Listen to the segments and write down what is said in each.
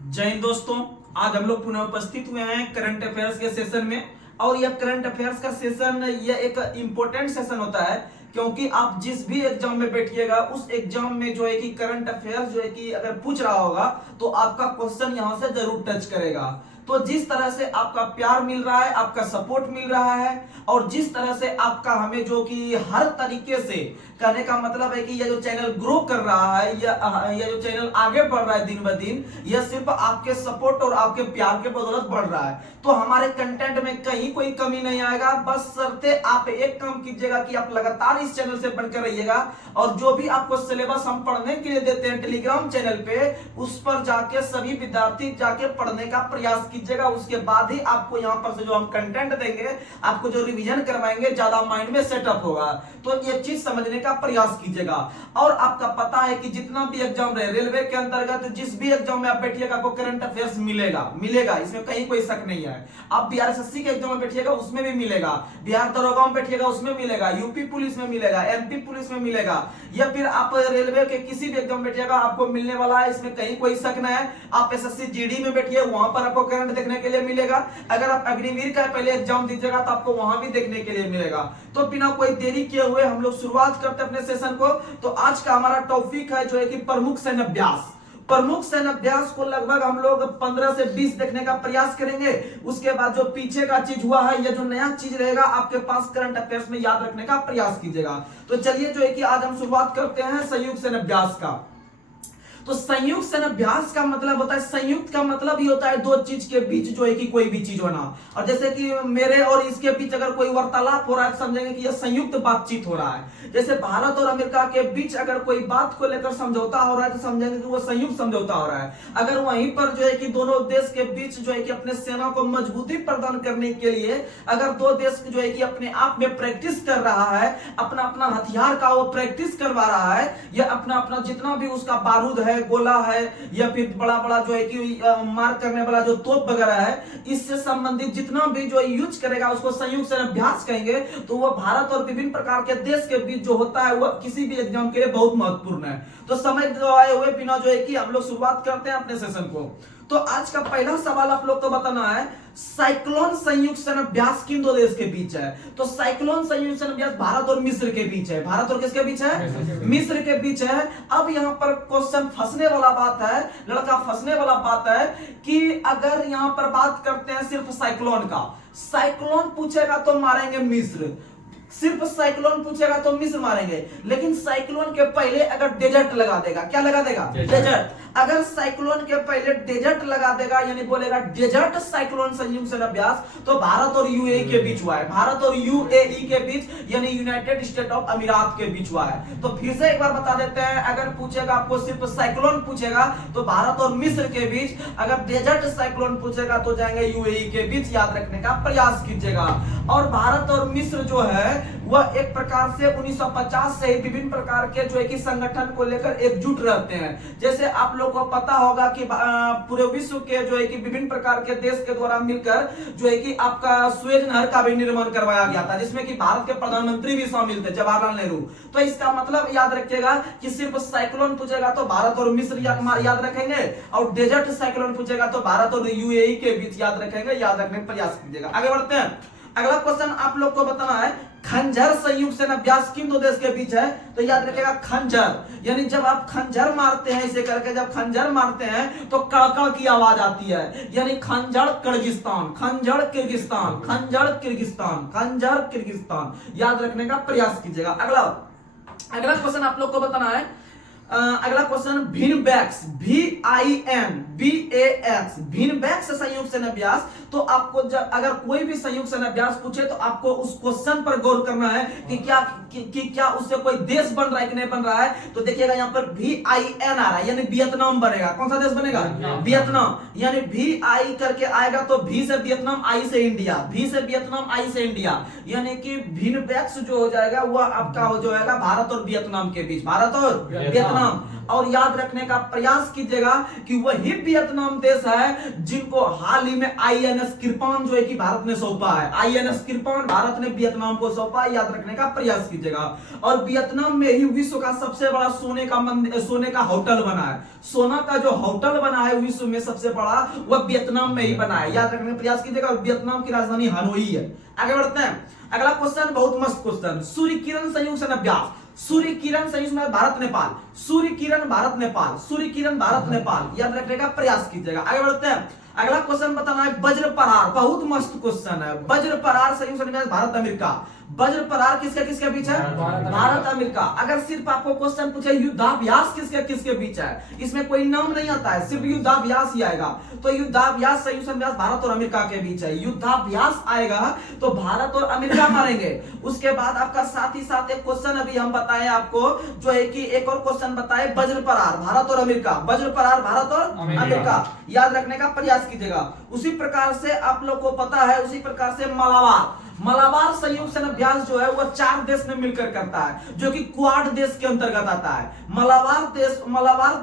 जय हिंद दोस्तों। आज हम लोग पुनः उपस्थित हुए हैं करंट अफेयर्स के सेशन में। और यह करंट अफेयर्स का सेशन यह एक इम्पोर्टेंट सेशन होता है, क्योंकि आप जिस भी एग्जाम में बैठिएगा उस एग्जाम में जो है कि करंट अफेयर्स जो है कि अगर पूछ रहा होगा तो आपका क्वेश्चन यहां से जरूर टच करेगा। तो जिस तरह से आपका प्यार मिल रहा है, आपका सपोर्ट मिल रहा है, और जिस तरह से आपका हमें जो कि हर तरीके से कहने का मतलब है कि यह जो चैनल ग्रो कर रहा है, यह जो चैनल आगे बढ़ रहा है दिन ब दिन, यह सिर्फ आपके सपोर्ट और आपके प्यार के बदौलत बढ़ रहा है। तो हमारे कंटेंट में कहीं कोई कमी नहीं आएगा। बस शर्ते आप एक काम कीजिएगा कि आप लगातार इस चैनल से बनकर रहिएगा, और जो भी आपको सिलेबस हम पढ़ने के लिए देते हैं टेलीग्राम चैनल पे, उस पर जाके सभी विद्यार्थी जाके पढ़ने का प्रयास कीजिएगा। उसके बाद ही आपको यहाँ पर से जो हम कंटेंट देंगे, आपको जो रिवीजन करवाएंगे, ज्यादा माइंड में सेटअप होगा। तो ये चीज समझने का प्रयास कीजिएगा। और आपका पता है कि जितना भी एग्जाम रहे, रेलवे के अंतर्गत जिस भी एग्जाम में आप बैठिएगा आपको करंट अफेयर्स मिलेगा, इसमें कहीं कोई शक नहीं है। आप बिहार एसएससी के एग्जाम में बैठिएगा उसमें भी मिलेगा, बिहार दरोगा में बैठिएगा उसमें मिलेगा, यूपी पुलिस में मिलेगा, एमपी पुलिस में मिलेगा, या फिर आप रेलवे के किसी भी एग्जाम में बैठिएगा आपको मिलने वाला है, इसमें कहीं कोई शक नहीं है। आप एसएससी जीडी में बैठिए, वहां पर आपको करंट देखने के लिए मिलेगा। अगर आप अग्निवीर का पहले एग्जाम दीजिएगा तो आपको वहां भी देखने के लिए मिलेगा। तो बिना कोई देरी किए हुए हम लोग शुरुआत करते हैं अपने सेशन को। तो आज का हमारा टॉपिक है जो है कि प्रमुख सैन्य अभ्यास। प्रमुख सैन्य अभ्यास को लगभग हम लोग 15 से 20 देखने का प्रयास करेंगे। उसके बाद जो पीछे का चीज हुआ है, यह जो नया चीज रहेगा आपके पास करंट अफेयर्स में याद रखने का प्रयास कीजिएगा। तो चलिए जो है कि आज हम शुरुआत करते हैं संयुक्त सैन्य अभ्यास का। तो संयुक्त सैन्य अभ्यास का मतलब होता है, संयुक्त का मतलब ही होता है दो चीज के बीच जो है कि कोई भी चीज होना। और जैसे कि मेरे और इसके बीच अगर कोई वार्तालाप हो रहा है तो समझेंगे कि यह संयुक्त बातचीत हो रहा है। जैसे भारत और अमेरिका के बीच अगर कोई बात को लेकर समझौता हो रहा है तो समझेंगे कि वो संयुक्त समझौता हो रहा है। अगर वहीं पर जो है कि दोनों देश के बीच जो है कि अपने सेना को मजबूती प्रदान करने के लिए अगर दो देश जो है कि अपने आप में प्रैक्टिस कर रहा है, अपना अपना हथियार का वो प्रैक्टिस करवा रहा है, या अपना अपना जितना भी उसका बारूद है, गोला है, या फिर बड़ा बड़ा जो है कि मार करने वाला जो तोप वगैरह है, इससे संबंधित जितना भी जो यूज करेगा उसको संयुक्त सैन्य अभ्यास कहेंगे। तो वह भारत और विभिन्न प्रकार के देश के बीच जो होता है वह किसी भी एग्जाम के लिए बहुत महत्वपूर्ण है। तो समय गवाए हुए बिना जो है कि हम लोग शुरुआत करते हैं अपने सेशन को। तो आज का पहला सवाल आप लोग को बताना है, साइक्लोन संयुक्त सैन्य अभ्यास किन दो देश के बीच है? तो साइक्लोन संयुक्त सैन्य अभ्यास भारत और मिस्र के बीच है। भारत और किसके बीच है? मिस्र के बीच है। अब यहाँ पर क्वेश्चन फंसने वाला बात है, लड़का फंसने वाला बात है कि अगर यहाँ पर बात करते हैं सिर्फ साइक्लोन का, साइक्लोन पूछेगा तो मारेंगे मिस्र, सिर्फ साइक्लोन पूछेगा तो मिस्र मारेंगे। लेकिन साइक्लोन के पहले अगर डेजर्ट लगा देगा, क्या लगा देगा? डेजर्ट। अगर साइक्लोन के पहले डेजर्ट लगा देगा, यानी बोलेगा डेजर्ट साइक्लोन संयुक्त सैन्य अभ्यास, तो भारत और यूएई के बीच हुआ है। भारत और यूएई के बीच यानी यूनाइटेड स्टेट ऑफ अमीरात के बीच हुआ है। तो फिर से एक बार बता देते हैं, अगर पूछेगा आपको सिर्फ साइक्लोन पूछेगा तो भारत और मिस्र के बीच, अगर डेजर्ट साइक्लोन पूछेगा तो जाएंगे यूएई के बीच। याद रखने का प्रयास कीजिएगा। और भारत और मिस्र जो है वह एक प्रकार से 1950 से विभिन्न प्रकार के जो है कि संगठन को लेकर एकजुट रहते हैं। जैसे आप लोग को पता होगा कि पूरे विश्व के जो है कि विभिन्न प्रकार के देश के द्वारा मिलकर जो है कि आपका स्वेज नहर का भी निर्माण करवाया गया था, जिसमें कि भारत के प्रधानमंत्री भी शामिल थे, जवाहरलाल नेहरू। तो इसका मतलब याद रखिएगा कि सिर्फ साइक्लोन पूछेगा तो भारत और मिस्र याद रखेंगे, और डेजर्ट साइक्लोन पूछेगा तो भारत और यूएई के बीच याद रखेंगे। याद रखने का प्रयास कीजिएगा। आगे बढ़ते हैं। अगला क्वेश्चन आप लोग को बताना है, खंजर संयुक्त सैन्य अभ्यास किन दो देश के बीच है? तो याद रखिएगा खंजर, यानी जब आप खंजर मारते हैं इसे करके, जब खंजर मारते हैं तो कड़कड़ की आवाज आती है, यानी खंजर किर्गिस्तान, खंजर किर्गिस्तान, खंजर किर्गिस्तान, खंजर किर्गिस्तान। याद रखने का प्रयास कीजिएगा। अगला क्वेश्चन आप लोग को बताना है, अगला क्वेश्चन भिनबैक्स, VINBAX, भिनबैक्स संयुक्त सैन्य अभ्यास। तो आपको जब अगर कोई भी संयुक्त सैन्य अभ्यास पूछे तो आपको उस क्वेश्चन पर गौर करना है कि क्या उससे कोई देश बन रहा है कि नहीं बन रहा है। तो देखिएगा यहाँ पर VIN आ रहा है, यानी वियतनाम बनेगा। कौन सा देश बनेगा? वियतनाम। यानी VI करके आएगा तो V से वियतनाम, I से इंडिया, V से वियतनाम, I से इंडिया, यानी कि भिनबैक्स जो हो जाएगा वह आपका हो जाएगा भारत और वियतनाम के बीच, भारत और वियतनाम। और याद रखने का प्रयास कीजिएगा कि वही वियतनाम देश है जिनको हाल ही में आईएनएस किरपान जो है कि भारत ने सौंपा है। आईएनएस किरपान भारत ने वियतनाम को सौंपा, याद रखने का प्रयास कीजिएगा। और वियतनाम में ही विश्व का सबसे बड़ा सोने का होटल बना है। सोना का जो होटल बना है विश्व में सबसे बड़ा, वह वियतनाम में ही बना है, याद रखने का प्रयास कीजिएगा। और वियतनाम की राजधानी हनोई है। आगे बढ़ते हैं, अगला क्वेश्चन बहुत मस्त क्वेश्चन, सूर्य किरण संयुक्त अभ्यास। सूर्य किरण संयुक्त भारत नेपाल, सूर्य किरण भारत नेपाल, सूर्य किरण भारत नेपाल, याद रखने का प्रयास कीजिएगा। आगे बढ़ते हैं, अगला क्वेश्चन बताना है वज्र परार। बहुत मस्त क्वेश्चन है, वज्र परार संयुक्त अभ्यास भारत अमेरिका। वज्र परार किसके किसके बीच है? भारत अमेरिका। अगर सिर्फ आपको क्वेश्चन पूछे युद्धाभ्यास किसके किसके बीच है, इसमें कोई नाम नहीं आता है, सिर्फ युद्धाभ्यास ही आएगा। तो युद्धाभ्यास संयुक्त अभ्यास भारत और अमेरिका के बीच है। युद्धाभ्यास आएगा तो भारत और अमेरिका मारेंगे। उसके बाद आपका साथ ही साथ एक क्वेश्चन अभी हम बताए आपको, जो है कि एक और क्वेश्चन बताए वज्र परार भारत और अमेरिका। वज्र परार भारत और अमेरिका, याद रखने का प्रयास कीजिएगा। उसी प्रकार से आप लोग को पता है, उसी प्रकार से मलाबार संयुक्त अभ्यास जो है वह 4 देश में मिलकर करता है, जो कि क्वाड देश के अंतर्गत आता है। मलाबार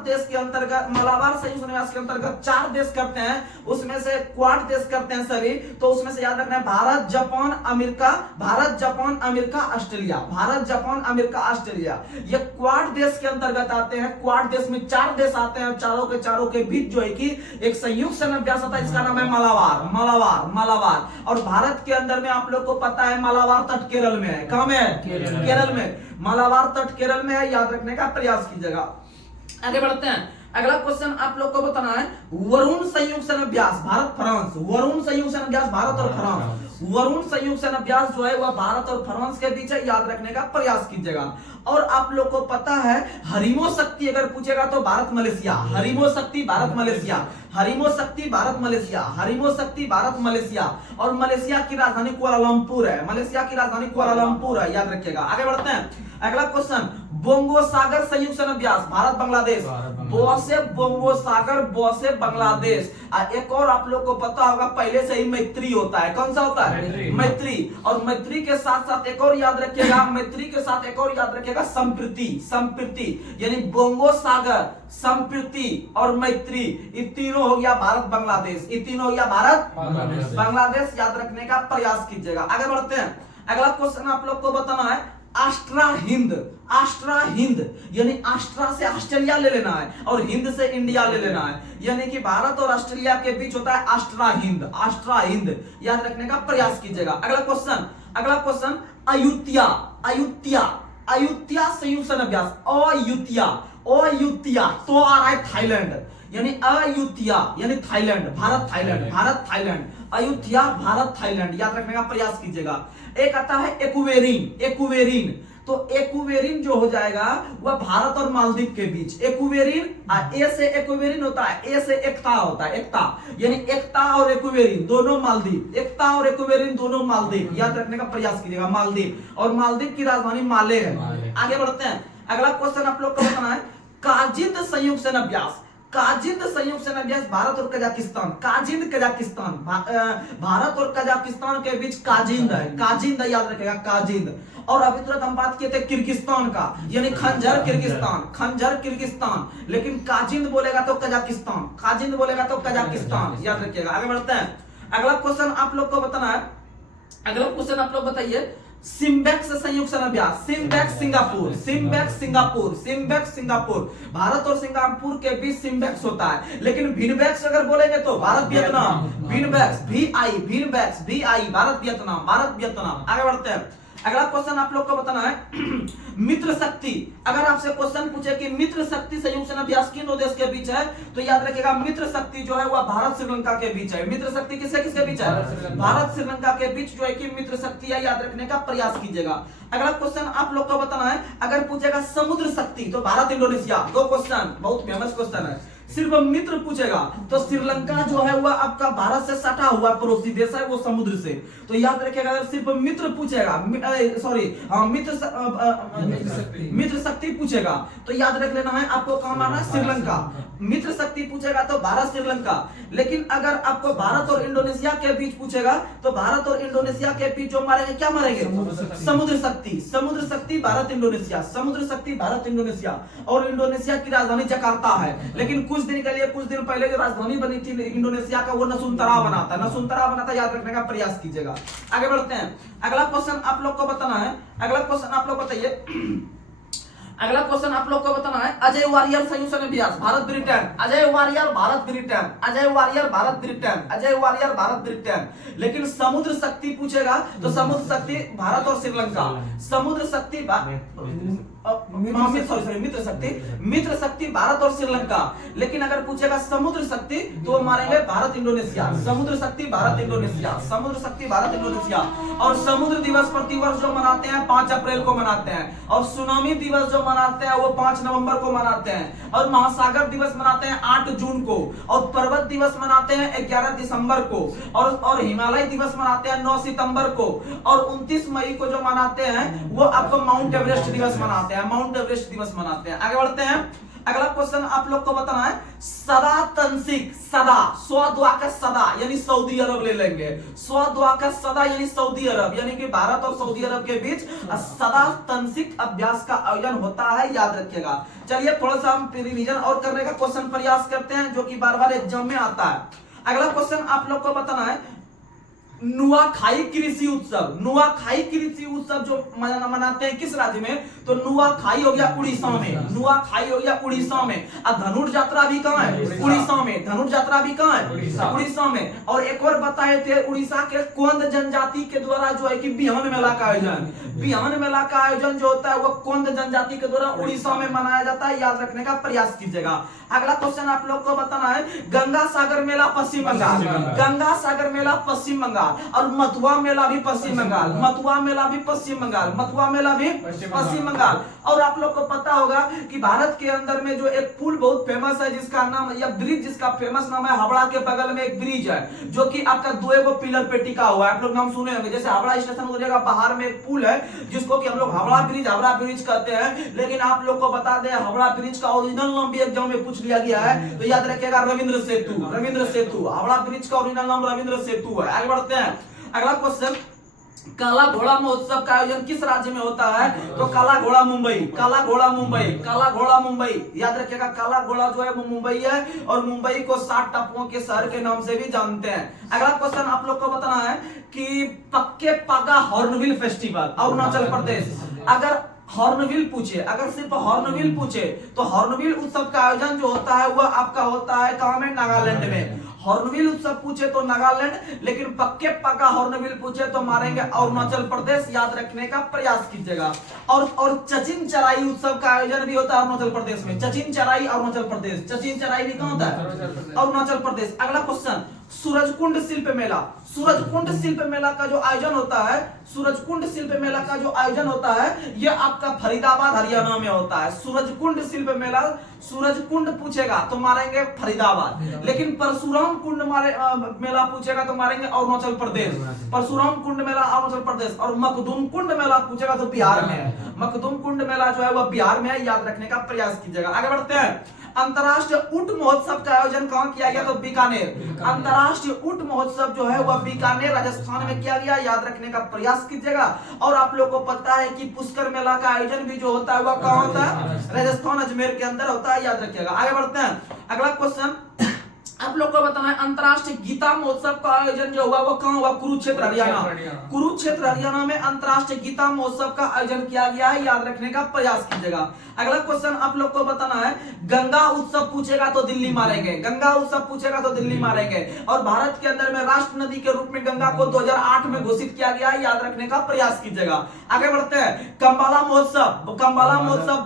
देश के अंतर्गत, मलाबार संयुक्त अभ्यास के अंतर्गत 4 देश करते हैं, उसमें से क्वाड देश करते हैं सभी। तो उसमें से याद रखना है Bharat, Japan, America, Bharat, Japan, America, Australia, Bharat, Japan, America, Australia, ये क्वाड देश के अंतर्गत आते हैं। क्वाड देश में 4 देश आते हैं, चारों के बीच जो है कि एक संयुक्त अभ्यास होता है, इसका नाम है मलाबार। और भारत के अंदर में आप लोग को पता है मलाबार तट केरल में है। कहां में है? केरल में। मलाबार तट केरल में है, याद रखने का प्रयास कीजिएगा। आगे बढ़ते हैं, अगला क्वेश्चन आप लोग को बताना है वरुण संयुक्त अभ्यास भारत फ्रांस। वरुण संयुक्त अभ्यास भारत और फ्रांस। वरुण संयुक्त अभ्यास जो है वह भारत और फ्रांस के बीच है, याद रखने का प्रयास कीजिएगा। और आप लोग को पता है हरिमो शक्ति अगर पूछेगा तो भारत मलेशिया। हरिमो शक्ति भारत मलेशिया, हरिमो शक्ति भारत मलेशिया, हरिमो शक्ति भारत मलेशिया। और मलेशिया की राजधानी कुआलालंपुर है, मलेशिया की राजधानी कुआलालंपुर है, याद रखिएगा। आगे बढ़ते हैं, अगला क्वेश्चन बोंगो सागर संयुक्त अभ्यास भारत बांग्लादेश। बोंगो सागर बोसे बांग्लादेश। एक और आप लोग को पता होगा पहले से ही मैत्री होता है, कौन सा होता है? मैत्री। और मैत्री के साथ साथ एक और याद रखिएगा, मैत्री के साथ एक और याद रखिएगा संप्रीति, यानी बोंगो सागर, संप्रीति और मैत्री, ये तीनों हो गया भारत बांग्लादेश, ये तीनों हो गया भारत बांग्लादेश, याद रखने का प्रयास कीजिएगा। आगे बढ़ते हैं, अगला क्वेश्चन आप लोग को बताना है आस्ट्रा हिंद, यानी आस्ट्रा से ऑस्ट्रेलिया ले लेना है और हिंद से इंडिया ले लेना है, यानी कि भारत और ऑस्ट्रेलिया के बीच होता है आस्ट्रा हिंद, याद रखने का प्रयास कीजिएगा। अगला क्वेश्चन अयुत्या संयुक्त अभ्यास। अयुत्या तो आ रहा है थाईलैंड, यानी अयुत्या यानी Thailand, Bharat Thailand, Ayutthaya Bharat Thailand, याद रखने का प्रयास कीजिएगा। एक आता है एक्वेरिन, तो एक्वेरिन जो हो जाएगा वह भारत और मालदीव के बीच। एक्वेरिन, ए से एक्वेरिन होता है, ए से एकता होता है, एकता, यानी एकता और एक्वेरिन दोनों मालदीव, एकता और एक्वेरिन दोनों मालदीव, याद रखने का प्रयास कीजिएगा। मालदीव, और मालदीव की राजधानी माले है। आगे बढ़ते हैं, अगला क्वेश्चन आप लोग को बताना है काजिंद संयुक्त अभ्यास। काजिंद संयुक्त अभ्यास भारत और कजाकिस्तान। कजाकिस्तान, भारत और कजाकिस्तान के बीच काजिंद है, याद रखेगा काजिंद। और अभी तुरंत हम बात किए थे किर्गिस्तान का, यानी खंजर किर्गिस्तान, लेकिन काजिंद बोलेगा तो कजाकिस्तान, याद रखिएगा। आगे बढ़ते हैं, अगला क्वेश्चन आप लोग को बताना है, अगला क्वेश्चन आप लोग बताइए सिम्बेक्स संयुक्त अभ्यास। सिम्बेक्स सिंगापुर, भारत और सिंगापुर के बीच सिम्बेक्स होता है, लेकिन भिनबेक्स अगर बोलेंगे तो Bharat Vietnam, VINBAX VI Bharat Vietnam. आगे बढ़ते हैं, अगला क्वेश्चन आप लोग को बताना है मित्र शक्ति। अगर आपसे क्वेश्चन पूछे कि मित्र शक्ति संयुक्त अभ्यास किन दो देश के बीच है, तो याद रखिएगा मित्र शक्ति जो है वह भारत श्रीलंका के बीच है। मित्र शक्ति किसके बीच है? भारत श्रीलंका के बीच जो है कि मित्र शक्ति है, याद रखने का प्रयास कीजिएगा। अगला क्वेश्चन आप लोग को बताना है, अगर पूछेगा समुद्र शक्ति तो भारत इंडोनेशिया। 2 क्वेश्चन बहुत फेमस क्वेश्चन है। सिर्फ मित्र पूछेगा तो श्रीलंका जो है वह आपका भारत से सटा हुआ पड़ोसी देश है, वो समुद्र से। तो याद रखिएगा अगर सिर्फ मित्र पूछेगा, सॉरी मित्र शक्ति पूछेगा तो याद रख लेना है आपको कहां मारना है, श्रीलंका। मित्र शक्ति पूछेगा तो भारत श्रीलंका। लेकिन अगर आपको भारत और इंडोनेशिया के बीच पूछेगा तो भारत और इंडोनेशिया के बीच जो मारेंगे, क्या मारेंगे, समुद्र शक्ति। समुद्र शक्ति भारत इंडोनेशिया, समुद्र शक्ति भारत इंडोनेशिया। और इंडोनेशिया की राजधानी जकार्ता है, लेकिन कुछ दिन के लिए, कुछ दिन पहले जो राजधानी बनी थी इंडोनेशिया का, वो नसुंतरा बना था, नसुंतरा बना था, याद रखने का प्रयास कीजिएगा। आगे बढ़ते हैं, अगला क्वेश्चन आप लोग को बताना है, अगला क्वेश्चन आप लोग बताइए, अगला क्वेश्चन आप लोग को बताना है, अजय वारियर संयुक्त अभ्यास Bharat Britain, Ajay warrior Bharat Britain, Ajay warrior Bharat Britain, Ajay warrior Bharat Britain. लेकिन समुद्र शक्ति पूछेगा तो समुद्र शक्ति भारत और श्रीलंका, समुद्र शक्ति मित्र शक्ति, मित्र शक्ति भारत और श्रीलंका। लेकिन अगर पूछेगा समुद्र शक्ति तो वो मारेंगे भारत इंडोनेशिया, समुद्र शक्ति भारत इंडोनेशिया, समुद्र शक्ति भारत इंडोनेशिया। और समुद्र दिवस प्रतिवर्ष जो मनाते हैं 5 अप्रैल को मनाते हैं, और सुनामी दिवस जो मनाते हैं वो 5 नवंबर को मनाते हैं, और महासागर दिवस मनाते हैं 8 जून को, और पर्वत दिवस मनाते हैं 11 दिसंबर को, और हिमालय दिवस मनाते हैं 9 सितंबर को, और 29 मई को जो मनाते हैं वो आपको माउंट एवरेस्ट दिवस मनाते हैं, माउंट एवरेस्ट दिवस मनाते हैं। आगे बढ़ते हैं, अगला क्वेश्चन आप लोग को बताना है, सदा तंसिक, सदा स्वद्वा का सदा यानी सऊदी अरब ले लेंगे, स्वद्वा का सदा यानी सऊदी अरब, यानी कि भारत और सऊदी अरब के बीच सदा तंसिक अभ्यास का आयोजन होता है, याद रखिएगा। चलिए थोड़ा सा हम रिवीजन और करने का क्वेश्चन प्रयास करते हैं जो कि बार बार एग्जाम में आता है। अगला क्वेश्चन आप लोग को बताना है, नुआखाई कृषि उत्सव, नुआखाई कृषि उत्सव जो मनाते हैं किस राज्य में, तो नुआखाई हो गया उड़ीसा में, नुआखाई हो गया उड़ीसा में। और धनुष यात्रा भी कहां है, उड़ीसा में, धनुष यात्रा भी कहां है, उड़ीसा में। और एक और बताए थे उड़ीसा के कोंद जनजाति के द्वारा जो है कि बिहान मेला का आयोजन, बिहान मेला का आयोजन जो होता है वो कोंद जनजाति के द्वारा उड़ीसा में मनाया जाता है, याद रखने का प्रयास कीजिएगा। अगला क्वेश्चन आप लोग को बताना है, गंगा सागर मेला पश्चिम बंगाल, गंगा सागर मेला पश्चिम बंगाल, और मथुआ मेला भी पश्चिम बंगाल, मथुआ मेला भी पश्चिम बंगाल, मथुआ मेला भी पश्चिम बंगाल। और आप लोग को पता होगा कि भारत के अंदर में जो एक पुल बहुत फेमस है जिसका नाम, या ब्रिज जिसका फेमस नाम है, हावड़ा के बगल में एक ब्रिज है जो कि आपका 2 पिलर पे टिका हुआ है, आप लोग नाम सुने होंगे। जैसे हावड़ा स्टेशन उतरेगा बाहर में एक पुल है जिसको कि हम लोग हावड़ा ब्रिज कहते हैं। लेकिन आप लोग को बता दें हावड़ा ब्रिज का ओरिजिनल नाम भी एग्जाम में पूछ लिया गया है, तो याद रखिएगा रविंद्र सेतु, रविंद्र सेतु। हावड़ा ब्रिज का ओरिजिनल नाम रविंद्र सेतु है। आगे बढ़ते हैं, अगला क्वेश्चन, काला घोड़ा महोत्सव का आयोजन किस राज्य में होता है, तो काला घोड़ा मुंबई, काला घोड़ा मुंबई, काला घोड़ा मुंबई। याद रखिएगा काला घोड़ा जो है वो मुंबई है, और मुंबई को 7 टापुओं के शहर के नाम से भी जानते हैं। अगला क्वेश्चन आप लोग को बताना है कि पक्के पागा हॉर्नबिल फेस्टिवल अरुणाचल प्रदेश। अगर हॉर्नबिल पूछे, अगर सिर्फ हॉर्नबिल पूछे तो हॉर्नबिल उत्सव का आयोजन जो होता है वह आपका होता है कहां में, नागालैंड में। हॉर्नबिल उत्सव पूछे तो नागालैंड, लेकिन पक्के पक्का हॉर्नबिल पूछे तो मारेंगे अरुणाचल प्रदेश, याद रखने का प्रयास कीजिएगा। और चचिन चराई उत्सव का आयोजन भी होता है अरुणाचल प्रदेश में, चचिन चराई अरुणाचल प्रदेश, चचिन चराई भी कहां होता है, अरुणाचल प्रदेश। अगला क्वेश्चन, सूरजकुंड शिल्प मेला, सूरजकुंड शिल्प मेला का जो आयोजन होता है, सूरजकुंड शिल्प मेला का जो आयोजन होता है यह आपका फरीदाबाद हरियाणा में होता है। सूरजकुंड शिल्प मेला, सूरजकुंड पूछेगा तो मारेंगे फरीदाबाद, लेकिन परशुराम कुंड मेला पूछेगा तो मारेंगे अरुणाचल प्रदेश, परशुराम कुंड मेला अरुणाचल प्रदेश। और मखदूम कुंड मेला पूछेगा तो बिहार में है, मखदूम कुंड मेला जो है वह बिहार में है, याद रखने का प्रयास कीजिएगा। आगे बढ़ते हैं, अंतरराष्ट्रीय ऊंट महोत्सव का आयोजन कहां किया गया, तो बीकानेर। अंतरराष्ट्रीय ऊंट महोत्सव जो है वह बीकानेर राजस्थान में किया गया, याद रखने का प्रयास कीजिएगा। और आप लोग को पता है कि पुष्कर मेला का आयोजन भी जो होता है वह कहां होता है, राजस्थान अजमेर के अंदर होता है, याद रखिएगा। आगे बढ़ते हैं, अगला क्वेश्चन आप लोग को बताना है, अंतरराष्ट्रीय गीता महोत्सव का आयोजन जो हुआ वो कहां हुआ, कुरुक्षेत्र हरियाणा। कुरुक्षेत्र हरियाणा में अंतरराष्ट्रीय गीता महोत्सव का आयोजन किया गया है, याद रखने का प्रयास कीजिएगा। अगला क्वेश्चन आप लोग को बताना है, गंगा उत्सव पूछेगा तो दिल्ली मारेंगे, गंगा उत्सव पूछेगा तो दिल्ली मारेंगे। और भारत के अंदर में राष्ट्र नदी के रूप में गंगा को 2008 में घोषित किया गया है, याद रखने का प्रयास कीजिएगा। आगे बढ़ते हैं, कंबाला महोत्सव, कंबाला महोत्सव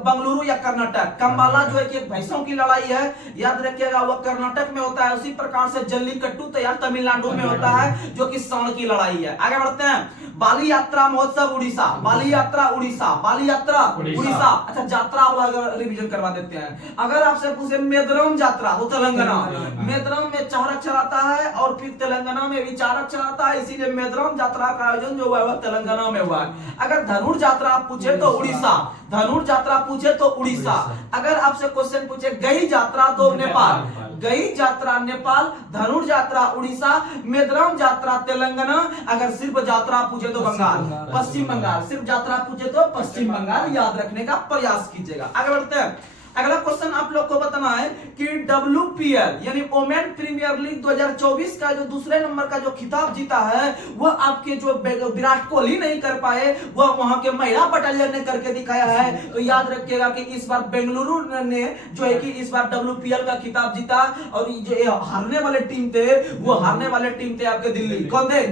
बंगलुरु या कर्नाटक। कंबाला जो है कि भैंसों की लड़ाई है, याद रखिएगा वह कर्नाटक में होता है। उसी प्रकार से जल्लीकट्टू तैयार तमिलनाडु में होता है, जो कि सांड की लड़ाई है। आगे बढ़ते हैं। बाली यात्रा महोत्सव उड़ीसा, बाली यात्रा उड़ीसा, बाली यात्रा उड़ीसा। अच्छा, यात्रा वाला रिवीजन करवा देते हैं। अगर आपसे पूछे मेदरम यात्रा तो तेलंगाना, मेदरम में 4 अक्षर आता है और फिर तेलंगाना में भी 4 अक्षर आता है, इसीलिए मेदरम यात्रा का आयोजन जो हुआ है तेलंगाना में हुआ है। अगर धनुर यात्रा आप पूछे तो उड़ीसा, धनुर यात्रा पूछे तो उड़ीसा। अगर आपसे क्वेश्चन पूछे गई यात्रा तो नेपाल, गई यात्रा नेपाल, धनुर यात्रा उड़ीसा, मेदरम यात्रा तेलंगाना। अगर सिर्फ यात्रा पूछे तो बंगाल, पश्चिम बंगाल। सिर्फ यात्रा पूछे तो पश्चिम बंगाल, याद रखने का प्रयास कीजिएगा। आगे बढ़ते हैं। अगला क्वेश्चन आप लोग को बताना है कि WPL यानी वोमेन प्रीमियर लीग 2024 का जो दूसरे नंबर का जो खिताब जीता है, वह आपके जो विराट कोहली नहीं कर पाए, वह वहां के महिला बटालियन ने करके दिखाया है। तो याद रखिएगा कि इस बार बेंगलुरु ने जो है कि इस बार WPL का खिताब जीता, और जो हारने वाले टीम थे, वो हारने वाले टीम थे आपके दिल्ली। कौन थे?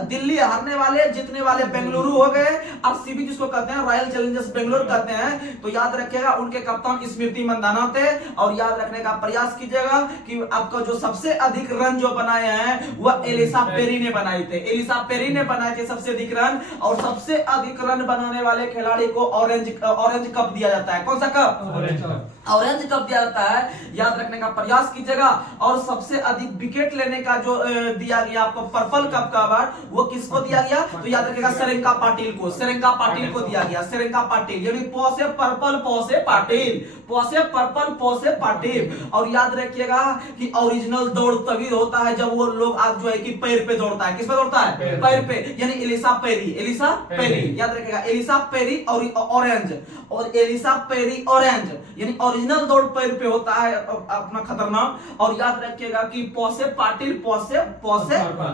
दिल्ली हारने वाले, जीतने वाले बेंगलुरु हो गए। RCB जिसको कहते हैं, रॉयल चैलेंजर्स बेंगलुरु कहते हैं। तो याद रखिएगा उनके कप्तान स्मृति मंदाना थे। और याद रखने का प्रयास कीजिएगा कि आपका जो सबसे अधिक रन जो बनाए हैं वह एलिसा पेरी ने बनाए थे, एलिसा पेरी ने बनाए थे सबसे अधिक रन। और सबसे अधिक रन बनाने वाले खिलाड़ी को ऑरेंज कप दिया जाता है। कौन सा कप? ऑरेंज कप दिया जाता है, याद रखने का प्रयास कीजिएगा। और सबसे अधिक विकेट लेने का जो दिया गया आपको पर्पल कप का अवार्ड, वो किसको दिया गया? तो याद रखिएगा सेरेंका पाटिल को, सेरेंका पाटिल को दिया गया। सेरेंका पाटिल यानी पौ से पर्पल, पौ से पाटिल, पौ से पर्पल, पौ से पाटिल। और याद रखिएगा कि ओरिजिनल दौड़ तभी होता है जब वो लोग आज जो है कि पैर पे दौड़ता है। किस पे दौड़ता है? पैर पे। यानी एलिसा पेरी, एलिसा पेरी, याद रखिएगा एलिसा पेरी और ऑरेंज, और एलिसा पेरी ऑरेंज यानी ओरिजिनल दौड़ पैर पे होता है अपना खतरनाक। और याद रखिएगा कि पौ से पाटिल, पौ से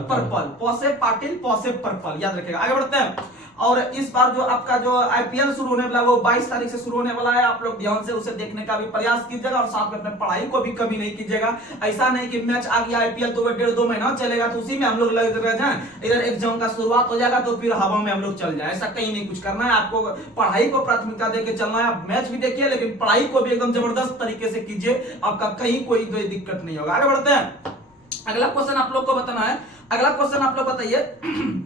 पर्पल, पौ से पाटिल, पौ से पर्पल, याद रखिएगा। आगे बढ़ते हैं। और इस बार जो आपका जो IPL शुरू होने वाला है वो 22 तारीख से शुरू होने वाला है। आप लोग ध्यान से उसे देखने का भी प्रयास कीजिएगा और साथ में अपने पढ़ाई को भी कमी नहीं कीजिएगा। ऐसा नहीं कि मैच आ गया IPL तो 1.5-2 महीना चलेगा तो उसी में हम लोग लगे रह जाएं, इधर एग्जाम का शुरुआत हो जाएगा तो फिर हवा में हम लोग चल जाए। ऐसा कहीं नहीं कुछ करना है, आपको पढ़ाई को प्राथमिकता देकर चलना है। आप मैच भी देखिए लेकिन पढ़ाई को भी एकदम जबरदस्त तरीके से कीजिए, आपका कहीं कोई दिक्कत नहीं होगा। आगे बढ़ते हैं। अगला क्वेश्चन आप लोग को बताना है। अगला क्वेश्चन आप लोग बताइए।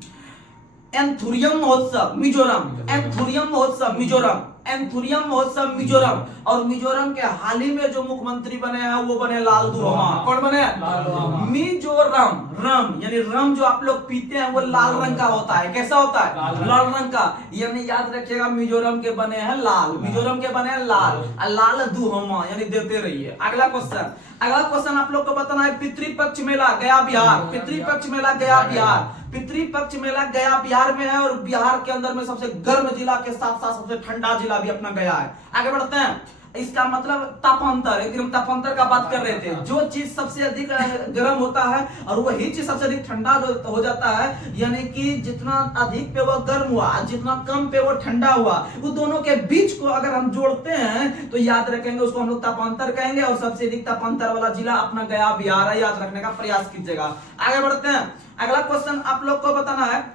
एंथुरियम महोत्सव मिजोरम, एंथुरियम महोत्सव मिजोरम, एंथुरियम महोत्सव मिजोरम। और मिजोरम के हाल ही में जो मुख्यमंत्री बने हैं वो बने लालदुहोमा। कौन बने? मिजोरम। रम यानी रम जो आप लोग पीते हैं वो लाल रंग का होता है। कैसा होता है? लाल रंग का। यानी याद रखिएगा मिजोरम के बने हैं लाल, मिजोरम के बने हैं लाल, लालदुहोमा यानी देते रहिए। अगला क्वेश्चन, अगला क्वेश्चन आप लोग को बताना है। पितृपक्ष मेला गया बिहार, पितृपक्ष मेला गया बिहार, पितृपक्ष मेला गया बिहार में है। और बिहार के अंदर में सबसे गर्म जिला के साथ साथ सबसे ठंडा जिला भी अपना गया है। आगे बढ़ते हैं। इसका मतलब तापांतर, एकदम तापांतर का बात कर रहे थे। जो चीज सबसे अधिक गर्म होता है और वही चीज सबसे अधिक ठंडा हो जाता है, यानी कि जितना अधिक पे वो गर्म हुआ, जितना कम पे वो ठंडा हुआ, वो दोनों के बीच को अगर हम जोड़ते हैं तो याद रखेंगे उसको हम लोग तापांतर कहेंगे। और सबसे अधिक तापांतर वाला जिला अपना गया बिहार है, याद रखने का प्रयास कीजिएगा। आगे बढ़ते हैं। अगला क्वेश्चन आप लोग को बताना है।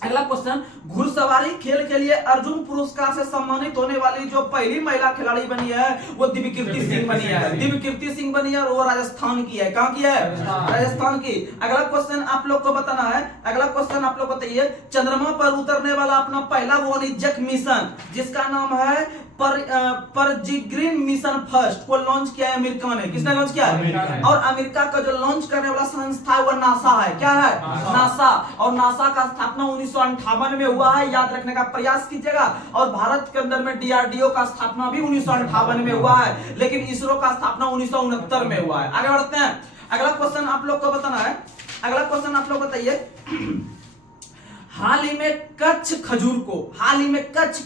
अगला क्वेश्चन, घुड़सवारी खेल के लिए अर्जुन पुरस्कार से सम्मानित होने वाली जो पहली महिला खिलाड़ी बनी है वो दिव्यकीर्ति सिंह बनी है। दिव्यकीर्ति सिंह बनी है और वो राजस्थान की है। कहां की है? राजस्थान की। अगला क्वेश्चन आप लोग को बताना है। अगला क्वेश्चन आप लोग बताइए। चंद्रमा पर उतरने वाला अपना पहला वाणिज्यिक मिशन जिसका नाम है परजिग्रीन मिशन फर्स्ट को लॉन्च किया है अमेरिका ने। किसने लॉन्च किया है? और अमेरिका का जो लॉन्च करने वाला संस्था है वो नासा है। क्या है? नासा। और नासा का स्थापना 1958 में हुआ है, याद रखने का प्रयास कीजिएगा। और भारत के अंदर में DRDO का स्थापना भी 1958 में हुआ है, लेकिन इसरो का स्थापना 1969 में हुआ है। आगे बढ़ते हैं। अगला क्वेश्चन आप लोग को बताना है। अगला क्वेश्चन आप लोग बताइए। हाल ही में कच्छ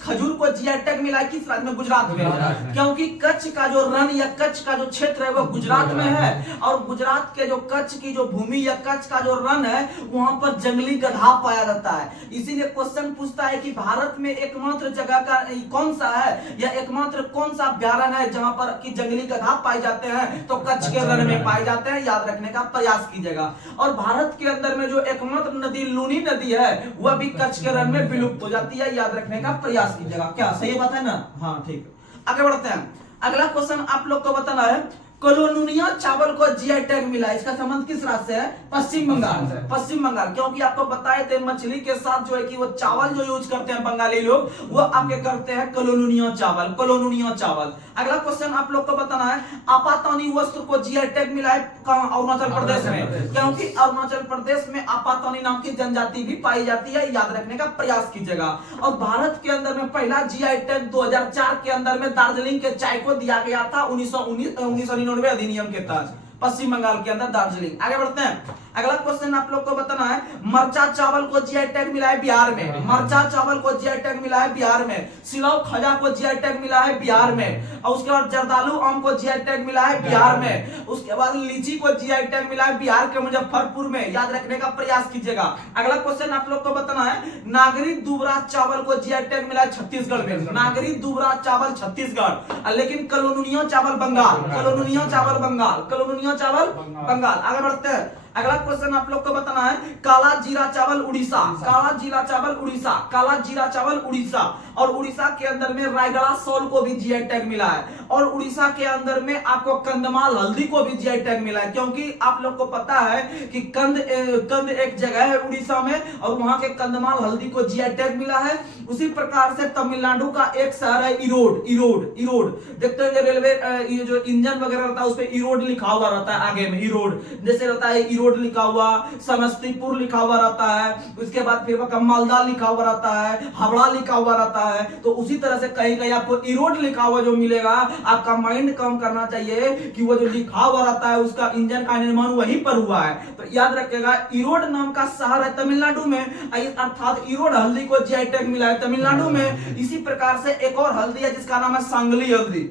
खजूर को जीआई टैग मिला है। किस राज्य में? गुजरात में। क्योंकि कच्छ का जो रण या कच्छ का जो क्षेत्र है वो गुजरात में है। और गुजरात के जो कच्छ की जो भूमि या कच्छ का जो रण है वहां पर जंगली गधा पाया जाता है। इसीलिए क्वेश्चन पूछता है कि भारत में एकमात्र जगह का कौन सा है या एकमात्र कौन सा अभ्यारण्य है जहां पर कि जंगली गधा पाए जाते हैं? तो कच्छ के रण में पाए जाते हैं, याद रखने का प्रयास कीजिएगा। और भारत के अंदर में जो एकमात्र नदी लूनी नदी है वह भी कच्छ के रण में विलुप्त हो जाती है, याद रखने का प्रयास कीजिएगा। क्या सही बात है ना? हाँ ठीक। आगे बढ़ते हैं। अगला क्वेश्चन आप लोग को बताना है। कोलोनुनिया चावल को जीआई टैग मिला। इसका संबंध किस राज्य से है? पश्चिम बंगाल। पश्चिम बंगाल, क्योंकि आपको बताए थे मछली के साथ जो है कि वो चावल जो यूज करते हैं बंगाली लोग, वो आपके करते हैं कोलोनुनिया चावल, कोलोनुनिया चावल। अगला क्वेश्चन आप लोग को बताना है, आपातानी वस्त्र को जीआई टैग मिला है कहां? अरुणाचल प्रदेश में, क्योंकि अरुणाचल प्रदेश में आपातानी नाम की जनजाति भी पाई जाती है, याद रखने का प्रयास कीजिएगा। और भारत के अंदर में पहला जीआई टैग 2004 के अंदर में दार्जिलिंग के चाय को दिया गया था 1999 अधिनियम के तहत, पश्चिम बंगाल के अंदर दार्जिलिंग। आगे बढ़ते हैं, अगला क्वेश्चन आप लोग को बताना है, मरचा चावल को जीआई टैग मिला है बिहार में। मरचा चावल को जीआई टैग मिला है बिहार में। सिलाव खजा को जीआई टैग मिला है बिहार में। और उसके बाद जर्दालू आम को जीआई टैग मिला है बिहार में। उसके बाद लीची को जीआई टैग मिला है बिहार के मुजफ्फरपुर में, याद रखने का प्रयास कीजिएगा। अगला क्वेश्चन आप लोग को बताना है, नागरी दुबरा चावल को जीआई टैग मिला है छत्तीसगढ़ में। नागरी दुबरा चावल छत्तीसगढ़, लेकिन कोलोनुनिया चावल बंगाल, कोलोनुनिया चावल बंगाल, कोलोनुनिया चावल बंगाल। आगे बढ़ते हैं, अगला क्वेश्चन आप लोग को बताना है, काला जीरा चावल उड़ीसा। काला जीरा चावल उड़ीसा, काला जीरा चावल उड़ीसा। और उड़ीसा के अंदर में रायगढ़ सॉल को भी जीआई टैग मिला है। और उड़ीसा के अंदर में आपको कंधमाल हल्दी को भी जीआई टैग मिला है, क्योंकि आप लोग को पता है कि कंद एक जगह है उड़ीसा में, और वहां के कंधमाल हल्दी को जीआई टैग मिला है। उसी प्रकार से तमिलनाडु का एक शहर है इरोड। इरोड, इरोड देखते हैं रेलवे ये जो इंजन वगैरह रहता है उस पे इरोड लिखा हुआ रहता है आगे में, इरोड जैसे रहता है, इरोड लिखा हुआ, समस्तीपुर लिखा हुआ रहता है, उसके बाद फिर मालदा लिखा हुआ रहता है, हावड़ा लिखा हुआ रहता है। तो उसी तरह से कहीं कहीं आपको इरोड लिखा हुआ जो मिलेगा, आपका माइंड काम करना चाहिए कि वो जो लिखा हुआ रहता है उसका इंजन का निर्माण वहीं पर हुआ है। तो याद रखिएगा, इरोड नाम का शहर है तमिलनाडु में, अर्थात इरोड हल्दी को जीआई टैग मिला है तमिलनाडु में। इसी प्रकार से एक और हल्दी है जिसका नाम है सांगली हल्दी।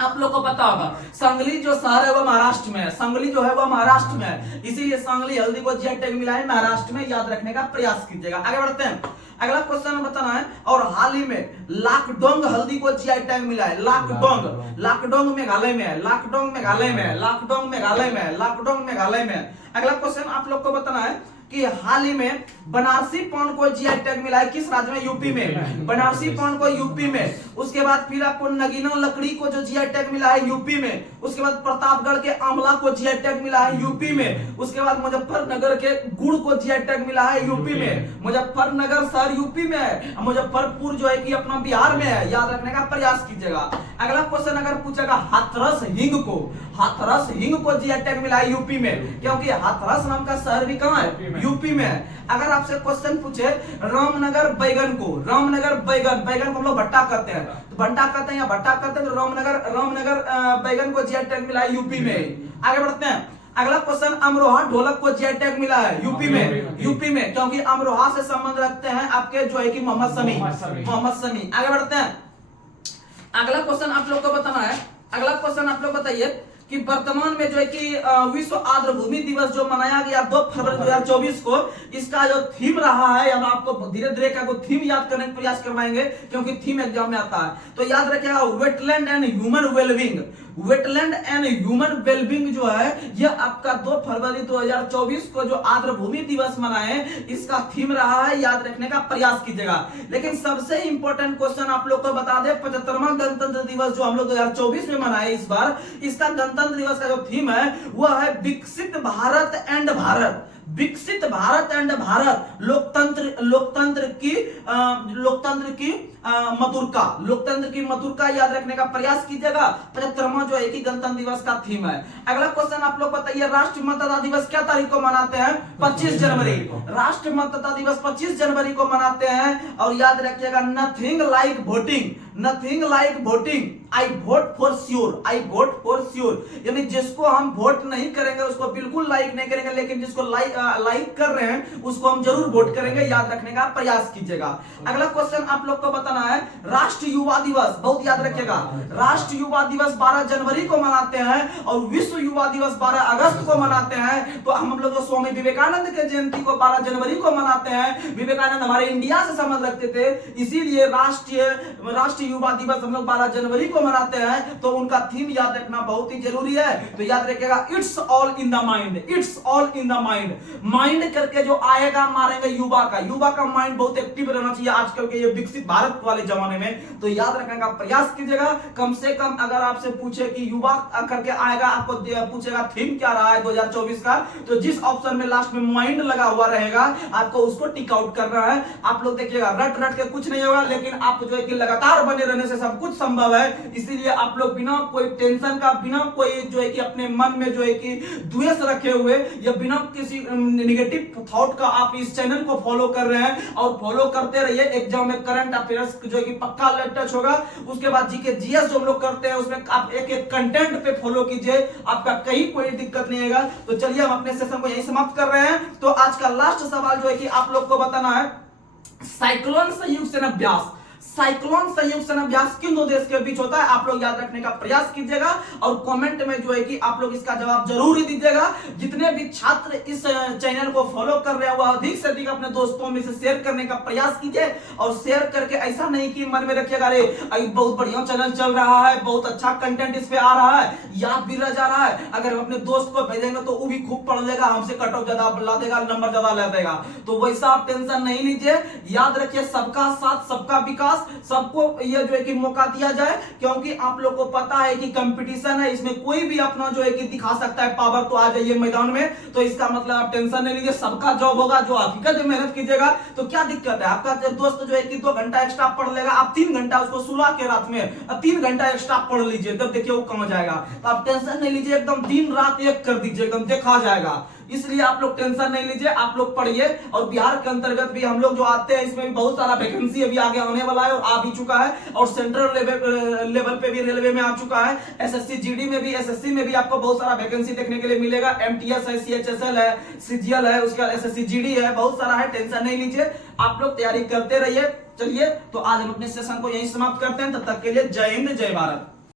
आप लोग को पता होगा सांगली जो शहर है वो महाराष्ट्र में है, सांगली जो है वो महाराष्ट्र में है, इसीलिए सांगली हल्दी को जीआई टैग मिला है महाराष्ट्र में, याद रखने का प्रयास कीजिएगा। आगे बढ़ते हैं, अगला क्वेश्चन बताना है, और हाल ही में लाकडोंग हल्दी को जीआई टैग मिला है। लाकडोंग, लाकडोंग मेघालय में है, लाकडोंग मेघालय में है, लाकडोंग मेघालय में है, लाकडोंग मेघालय में। अगला क्वेश्चन आप लोग को बताना है कि हाल ही में बनारसी पान को जीआई टैग मिला है किस राज्य में? यूपी में। बनारसी पान को यूपी में। उसके बाद फिर आपको नगीना लकड़ी को जो जीआई टैग मिला है यूपी में। उसके बाद प्रतापगढ़ के आंवला को जीआई टैग मिला है यूपी में। उसके बाद मुजफ्फरनगर के गुड़ को जीआई टैग मिला है यूपी में। मुजफ्फरनगर शहर यूपी में है, मुजफ्फरपुर जो है कि अपना बिहार में है, याद रखने का प्रयास कीजिएगा। अगला क्वेश्चन अगर पूछेगा, हाथरस हिंग को, हाथरस हिंग को जीआई टैग मिला है यूपी में, क्योंकि हाथरस नाम का शहर भी कहां है? यूपी में है। अगर आपसे क्वेश्चन पूछे रामनगर बैगन को, रामनगर बैगन, बैगन को हम लोग भट्टा करते हैं, तो भट्टा करते हैं या भट्टा करते हैं, तो रामनगर बैगन को जीआई टैग मिला है यूपी में। आगे बढ़ते हैं, अगला क्वेश्चन, अमरोहा ढोलक को जीआई टैग मिला है यूपी में, यूपी में, क्योंकि अमरोहा से संबंध रखते हैं आपके जो है कि मोहम्मद शमी, मोहम्मद शमी। आगे बढ़ते हैं, अगला क्वेश्चन आप लोग को बताना है, अगला क्वेश्चन आप लोग बताइए कि वर्तमान में जो है कि विश्व आर्द्र भूमि दिवस जो मनाया गया 2 फरवरी 2024 को, इसका जो थीम रहा है, अब आपको धीरे धीरे का थीम याद करने का प्रयास करवाएंगे क्योंकि थीम एग्जाम में आता है। तो याद रखिएगा, wetland and human wellbeing. Wetland and human wellbeing जो है यह आपका 2 फरवरी 2024 को जो आर्द्र भूमि दिवस मनाए, इसका थीम रहा है, याद रखने का प्रयास कीजिएगा। लेकिन सबसे इंपॉर्टेंट क्वेश्चन आप लोग को बता दें, 75वां गणतंत्र दिवस जो हम लोग 2024 में मनाए इस बार, इसका गणतंत्र दिवस का जो थीम है वह है विकसित भारत एंड भारत। विकसित भारत एंड भारत, लोकतंत्र की मधुरता, लोकतंत्र की मधुरता, याद रखने का प्रयास कीजिएगा। 75वां जो है कि गणतंत्र दिवस का थीम है। अगला क्वेश्चन आप लोग बताइए, राष्ट्रीय मतदाता दिवस क्या तारीख को मनाते हैं? 25 जनवरी। राष्ट्रीय मतदाता दिवस 25 जनवरी को मनाते हैं। और याद रखिएगा, nothing like voting, nothing like voting, I vote for sure, I vote for sure, यानी जिसको हम वोट नहीं करेंगे उसको बिल्कुल लाइक नहीं करेंगे, लेकिन जिसको लाइक कर रहे हैं उसको हम जरूर वोट करेंगे, याद रखने का प्रयास कीजिएगा। अगला क्वेश्चन आप लोग को बताना है, राष्ट्रीय युवा दिवस, बहुत याद रखिएगा, राष्ट्रीय युवा दिवस 12 जनवरी को मनाते हैं और विश्व युवा दिवस 12 अगस्त को मनाते हैं। तो हम लोग स्वामी विवेकानंद के जयंती को 12 जनवरी को मनाते हैं। विवेकानंद हमारे इंडिया से संबंध रखते थे, इसीलिए राष्ट्रीय राष्ट्रीय युवा दिवस हम लोग 12 जनवरी को मनाते हैं, तो उनका थीम याद रखना बहुत ही जरूरी है। तो याद रखिएगा, it's all in the mind, it's all in the mind. Mind करके जो आएगा मारेंगे युवा का माइंड बहुत एक्टिव रहना चाहिए आजकल के ये विकसित भारत वाले जमाने में। तो याद रखने का प्रयास कीजिएगा। कम से कम अगर आपसे पूछे कि युवा करके आएगा, आपको पूछेगा थीम क्या रहा है 2024 का, तो जिस ऑप्शन में लास्ट में माइंड लगा हुआ रहेगा आपको उसको टिक आउट करना है। आप लोग देखिएगा, रट के कुछ नहीं होगा, लेकिन आप जो है कि लगातार बने रहने से सब कुछ संभव है। इसीलिए आप लोग बिना कोई टेंशन का, बिना कोई जो है कि अपने मन में जो है कि द्वेष रखे हुए या बिना किसी नेगेटिव थॉट का आप इस चैनल को फॉलो कर रहे हैं और फॉलो करते रहिए। एग्जाम में करंट अफेयर्स जो है कि पक्का टच होगा। उसके बाद जीके जीएस जो हम लोग करते हैं उसमें आप एक कंटेंट पे फॉलो कीजिए, आपका कहीं कोई दिक्कत नहीं आएगा। तो चलिए हम अपने सेशन को यहीं समाप्त कर रहे हैं। तो आज का लास्ट सवाल जो है कि आप लोग को बताना है, साइक्लोन संयुक्त सेनाभ्यास, साइक्लोन संयुक्त सेनाभ्यास किन दो देश के बीच होता है? आप लोग याद रखने का प्रयास कीजिएगा और कमेंट में जो है कि आप लोग इसका जवाब जरूर ही दीजिएगा। जितने भी छात्र इस चैनल को फॉलो कर रहे हैं वो अधिक से अधिक अपने दोस्तों में से शेयर करने का प्रयास कीजिए। और शेयर करके ऐसा नहीं कि मन में रखिएगा अरे बहुत बढ़िया चैनल चल रहा है, बहुत अच्छा कंटेंट इस पे आ रहा है, याद भी रह जा रहा है। अगर अपने दोस्त को भेजेंगे तो वो भी खूब पढ़ लेगा, हमसे कट ऑफ ज्यादा ला देगा, नंबर ज्यादा ला देगा। तो वैसा आप टेंशन नहीं लीजिए। याद रखिए, सबका साथ सबका विकास, सबको ये जो है कि मौका दिया जाए, क्योंकि आप लोग को पता है कि कंपटीशन है, इसमें कोई भी अपना जो है कि दिखा सकता है पावर। तो आ जाइए मैदान में। तो इसका मतलब आप टेंशन नहीं लीजिए, सबका जॉब होगा। जो हकीकत में मेहनत कीजिएगा तो क्या दिक्कत है? आपका दोस्त जो है कि 2 घंटा एक्स्ट्रा पढ़ लेगा, आप 3 घंटा उसको सुला के रात में 3 घंटा एक्स्ट्रा पढ़ लीजिए, तब देखिए वो कहाँ जाएगा। तो आप टेंशन नहीं लीजिए, एकदम दिन रात एक कर दीजिए, एकदम देखा जाएगा। इसलिए आप लोग टेंशन नहीं लीजिए, आप लोग पढ़िए। और बिहार के अंतर्गत भी हम लोग जो आते हैं इसमें भी बहुत सारा वैकेंसी अभी आगे आने वाला है और आ भी चुका है। और सेंट्रल लेवल पे भी रेलवे में आ चुका है। एसएससी जीडी में भी, एसएससी में भी आपको बहुत सारा वैकेंसी देखने के लिए मिलेगा। एमटीएस है, सीएचएसएल है, सीजीएल है, उसका एसएससी जीडी है, बहुत सारा है। टेंशन नहीं लीजिए, आप लोग तैयारी करते रहिए। चलिए, तो आज हम अपने सेशन को यहीं समाप्त करते हैं। तब तक के लिए जय हिंद, जय भारत।